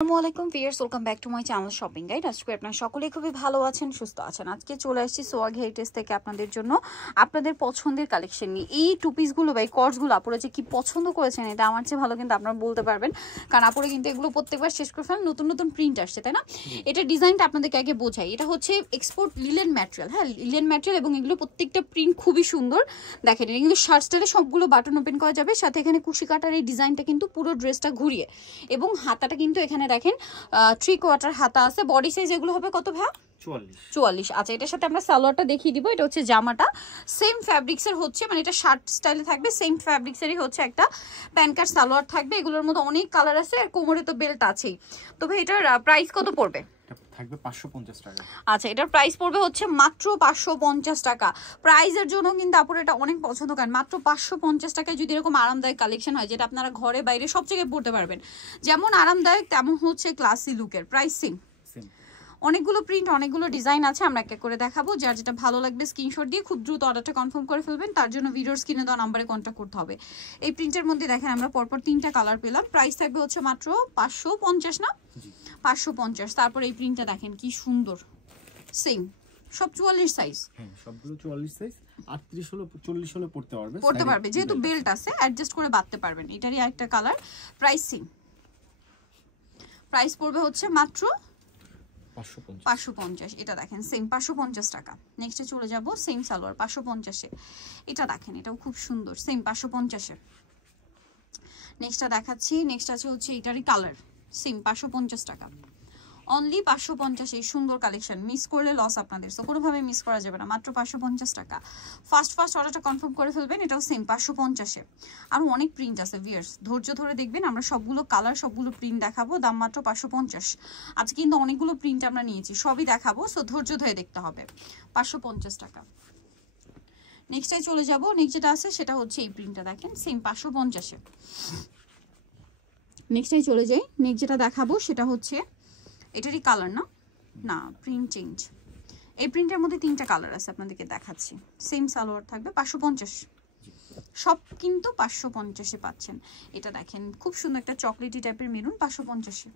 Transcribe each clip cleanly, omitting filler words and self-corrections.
আসসালামু আলাইকুম viewers, welcome back to my channel shopping guide. আজকে আপনারা সকলেই খুবই ভালো আছেন, সুস্থ আছেন। আজকে চলে আসছি সোয়াগ হেরিটেজ থেকে আপনাদের জন্য আপনাদের পছন্দের কালেকশন নিয়ে। এই টু পিসগুলো বা এই কর্সগুলো আপনারা যে কি পছন্দ করেছেন এটা আমার চেয়ে ভালো কিন্তু আপনারা বলতে পারবেন, কারণ আপনারা কিন্তু এগুলো প্রত্যেকবার শেষ করে ফেলেন। নতুন নতুন প্রিন্ট আসছে, তাই না? এটা ডিজাইনটা আপনাদেরকে আগে বোঝাই। এটা হচ্ছে এক্সপোর্ট লিলেন ম্যাটেরিয়াল, হ্যাঁ লিলেন ম্যাটেরিয়াল, এবং এগুলো প্রত্যেকটা প্রিন্ট খুবই সুন্দর। দেখেন এটা কিন্তু শার্ট স্টাইলে সবগুলো বাটন ওপেন করা যাবে, সাথে এখানে কুশি কাটার এই ডিজাইনটা কিন্তু পুরো ড্রেসটা ঘুরিয়ে, এবং হাতাটা কিন্তু এখানে দেখেন 3/4 হাতা আছে। বডি সাইজ এগুলো হবে কত ভাই? 44। আচ্ছা, এটার সাথে আমরা সালোয়ারটা দেখিয়ে দিব। এটা হচ্ছে জামাটা, সেম ফ্যাব্রিক্সের হচ্ছে, মানে এটা শার্ট স্টাইলে থাকবে, সেম ফ্যাব্রিক্সেরই হচ্ছে একটা প্যান্ট কাট সালোয়ার থাকবে। এগুলোর মধ্যে অনেক কালার আছে, আর কোমরে তো বেল্ট আছেই। তবে এটার প্রাইস কত পড়বে? থাকবে 550 টাকা। আচ্ছা, এটার প্রাইস পড়বে হচ্ছে মাত্র 550 টাকা। প্রাইসের জন্য কিন্তু আপুরা এটা অনেক পছন্দ করেন। মাত্র 550 টাকায় যদি এরকম আরামদায়ক কালেকশন হয়, যেটা আপনারা ঘরে বাইরে সব জায়গায় পড়তে পারবেন, যেমন আরামদায়ক তেমন হচ্ছে ক্লাসি লুকের। Price same. অনেকগুলো প্রিন্ট, অনেকগুলো ডিজাইন আছে, আমরা এক এক করে দেখাবো। যার যেটা ভালো লাগবে স্ক্রিনশট দিয়ে খুব দ্রুত অর্ডারটা কনফার্ম করে ফেলবেন। তার জন্য ভিডিওর স্ক্রিনে দেওয়া নাম্বারে কন্ট্যাক্ট করতে হবে। এই প্রিন্টের মধ্যে দেখেন আমরা পরপর 3টা কালার পেলাম। প্রাইস থাকবে হচ্ছে মাত্র 550 না? 550। তারপর এই প্রিন্টটা দেখেন কি সুন্দর, সেম সব 44 সাইজ। হ্যাঁ, সবগুলো 44 সাইজ। 38 হলো 40 হলো পড়তে পারবে, যেহেতু বেল্ট আছে অ্যাডজাস্ট করে বাঁধতে পারবেন। এটারই একটা কালার। Price same. প্রাইস পড়বে হচ্ছে মাত্র 550। এটা দেখেন সেম 550 টাকা। নেক্সটে চলে যাব, সেম সালোয়ার 550-এ। এটা দেখেন, এটাও খুব সুন্দর, সেম 550-এ। নেক্সটটা দেখাচ্ছি। নেক্সট আছে হচ্ছে এটারই কালার, সেম 550 টাকা। অনলি 550। এই সুন্দর কালেকশন মিস করলে লস আপনাদের, সো কোনোভাবে মিস করা যাবে না। মাত্র 550 টাকা। ফার্স্ট অর্ডারটা কনফার্ম করে ফেলবেন। এটাও সেম 550-এ। আরও অনেক প্রিন্ট আছে ভিউয়ার্স, ধৈর্য ধরে দেখবেন। আমরা সবগুলো কালার, সবগুলো প্রিন্ট দেখাবো। দাম মাত্র 550। আজকে কিন্তু অনেকগুলো প্রিন্ট আমরা নিয়েছি, সবই দেখাবো, সো ধৈর্য ধরে দেখতে হবে। 550 টাকা। নেক্সটটাই চলে যাব। নেক্সট যেটা আছে সেটা হচ্ছে এই প্রিন্টটা দেখেন, সেম 550-এ। নেক্সটটাই চলে যাই। নেক্সট যেটা দেখাবো সেটা হচ্ছে এটারই কালার না, না প্রিন্ট চেঞ্জ। এই প্রিন্টের মধ্যে 3টা কালার আছে, আপনাদেরকে দেখাচ্ছি। সেম সালোয়ার থাকবে 550। সব কিন্তু 550-এ পাচ্ছেন। এটা দেখেন খুব সুন্দর একটা চকলেটি টাইপের মেরুন, 550-এ।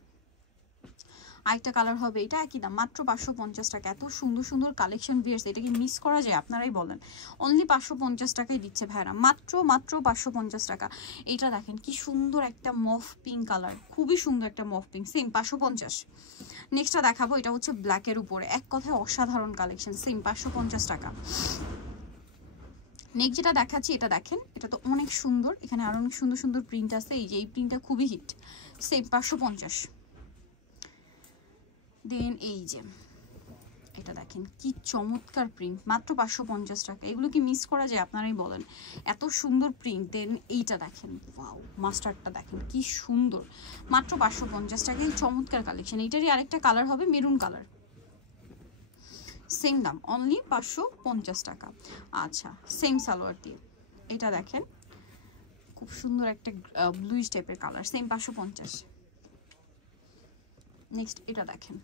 আরেকটা কালার হবে, এটা একই দাম, মাত্র 550 টাকা। এত সুন্দর সুন্দর কালেকশন ভিউয়ার্স, এটা কি মিস করা যায়? আপনারাই বলেন। অনলি 550 টাকায় দিচ্ছে ভাইরা, মাত্র 550 টাকা। এইটা দেখেন কি সুন্দর একটা মফ পিঙ্ক কালার, খুবই সুন্দর একটা মফ পিঙ্ক, সেম 550। নেক্সটটা দেখাবো, এটা হচ্ছে ব্ল্যাকের উপরে, এক কথায় অসাধারণ কালেকশন, সেম 550 টাকা। নেক্সট যেটা দেখাচ্ছি এটা দেখেন, এটা তো অনেক সুন্দর। এখানে আরো অনেক সুন্দর সুন্দর প্রিন্ট আছে। এই যে এই প্রিন্টটা খুবই হিট, সেম 550। দেন এই যে এটা দেখেন কি চমৎকার প্রিন্ট, মাত্র 550 টাকা। এগুলো কি মিস করা যায়? আপনারাই বলেন, এত সুন্দর প্রিন্ট। দেন এইটা দেখেন, ওয়াও, মাস্টারটা দেখেন কি সুন্দর, মাত্র 550 টাকা। এই চমৎকার কালেকশন। এইটারই আরেকটা কালার হবে মেরুন কালার, সেম দাম, অনলি 550 টাকা। আচ্ছা, সেম সালোয়ার দিয়ে। এটা দেখেন খুব সুন্দর একটা ব্লুইশ টাইপের কালার, সেম 550। নেক্সট এটা দেখেন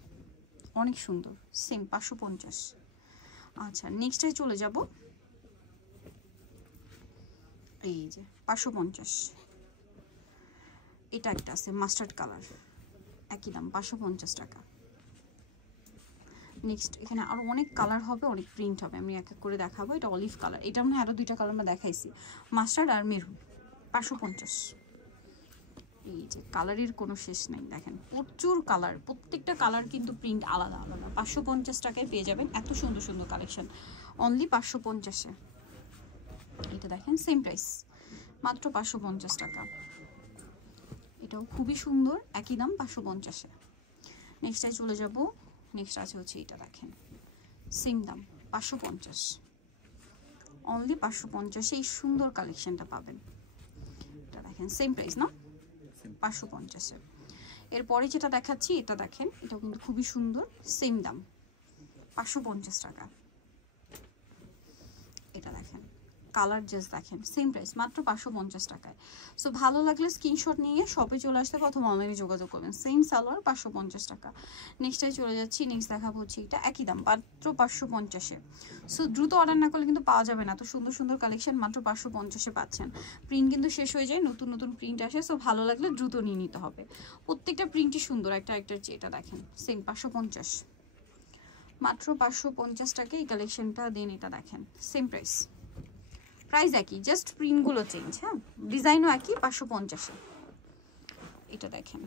অনেক সুন্দর, সেম 550। আচ্ছা, নেক্সটে চলে যাব। এই যে 550। এটা একটা আছে মাস্টার্ড কালার, একই দাম 550 টাকা। নেক্সট এখানে আরো অনেক কালার হবে, অনেক প্রিন্ট হবে, আমি এক এক করে দেখাবো। এটা অলিভ কালার, এটা মনে হয় আরো 2টা কালার আমরা দেখাইছি, মাস্টার্ড আর মেরুন, 550। এই যে কালারের কোনো শেষ নাই, দেখেন প্রচুর কালার, প্রত্যেকটা কালার কিন্তু প্রিন্ট আলাদা আলাদা। 550 টাকায় পেয়ে যাবেন এত সুন্দর সুন্দর কালেকশন, অনলি 550-এ। এটা দেখেন সেম প্রাইস, মাত্র 550 টাকা। এটাও খুবই সুন্দর, একই দাম 550-এ। নেক্সটটাই চলে যাব। নেক্সট আছে হচ্ছে এটা দেখেন, সেম দাম 550, অনলি 550। এই সুন্দর কালেকশনটা পাবেন। এটা দেখেন সেম প্রাইস না, 550-এ। এরপরে যেটা দেখাচ্ছি এটা দেখেন, এটাও কিন্তু খুবই সুন্দর, সেম দাম 550 টাকা। এটা দেখেন কালার জাস্ট দেখেন, সেম প্রাইস মাত্র 550 টাকায়। সো ভালো লাগলে স্ক্রিনশট নিয়ে শপে চলে আসতে অথবা অনলাইনে যোগাযোগ করবেন। সেম সালোয়ার 550 টাকা। নেক্সটটাই চলে যাচ্ছি, নেক্সট দেখাবো হচ্ছে এটা একই দাম মাত্র 550-এ। সো দ্রুত অর্ডার না করলে কিন্তু পাওয়া যাবে না, তো সুন্দর সুন্দর কালেকশন মাত্র 550-এ পাচ্ছেন। প্রিন্ট কিন্তু শেষ হয়ে যায়, নতুন নতুন প্রিন্ট আসে, সো ভালো লাগলে দ্রুত নিয়ে নিতে হবে। প্রত্যেকটা প্রিন্টই সুন্দর, একটা একটার চেয়ে এটা দেখেন সেম 550, মাত্র 550 টাকা এই কালেকশনটা দেন। এটা দেখেন সেম প্রাইস, প্রাইস একই, জাস্ট প্রিন্টগুলো চেঞ্জ। হ্যাঁ, ডিজাইনও একই, 550-এ। এটা দেখেন,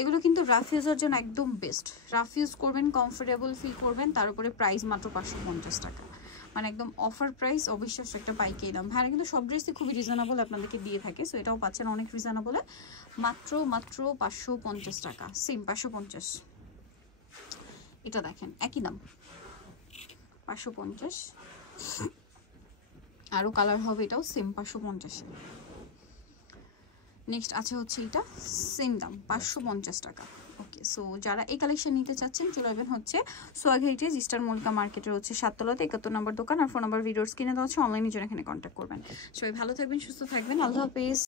এগুলো কিন্তু রাফ ইউজের জন্য একদম বেস্ট। রাফ ইউজ করবেন, কমফোর্টেবল ফিল করবেন, তার উপরে প্রাইস মাত্র 550 টাকা, মানে একদম অফার প্রাইস। অবিশ্বাস্য একটা পাইকারি দাম। ভাইরা কিন্তু সব ড্রেসই খুবই রিজনেবল আপনাদেরকে দিয়ে থাকে, সো এটাও পাচ্ছেন অনেক রিজনেবলে, মাত্র 550 টাকা, সেম 550। এটা দেখেন একই দাম 550, আরও কালার হবে, এটাও সেম 550। নেক্সট আছে হচ্ছে এটা, সেম দাম 550 টাকা। ওকে, সো যারা এই কালেকশন নিতে চাচ্ছেন চলে যাবেন হচ্ছে সোয়াগ হেরিটেজ ইস্টার মল্লিকা মার্কেটের হচ্ছে 7 তলাতে 71 নম্বর দোকান, আর ফোন নাম্বার ভিডিওর স্ক্রিনে দেওয়া আছে, অনলাইনে জন্য এখানে কন্ট্যাক্ট করবেন। সবাই ভালো থাকবেন, সুস্থ থাকবেন, আল্লাহ হাফেজ।